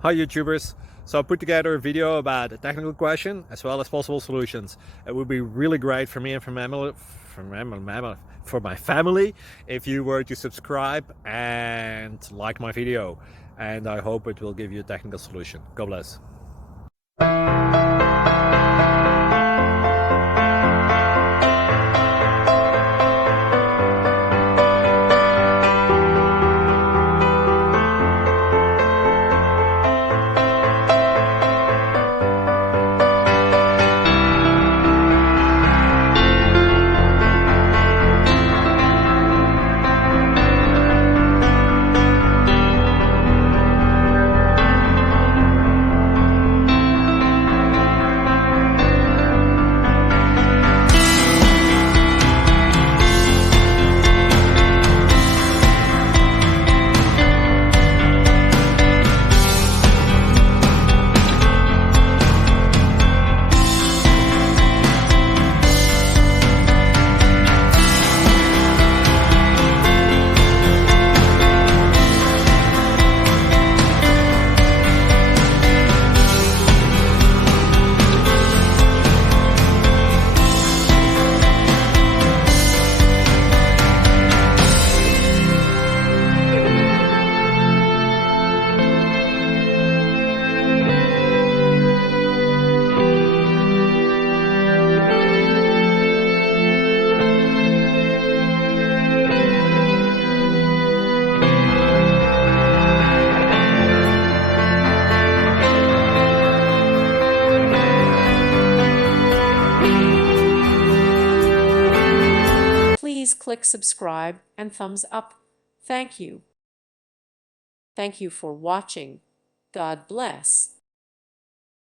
Hi YouTubers! So I put together a video about a technical question as well as possible solutions. It would be really great for me and for my family if you were to subscribe and like my video, and I hope it will give you a technical solution. God bless. Please click subscribe and thumbs up. Thank you. Thank you for watching. God bless.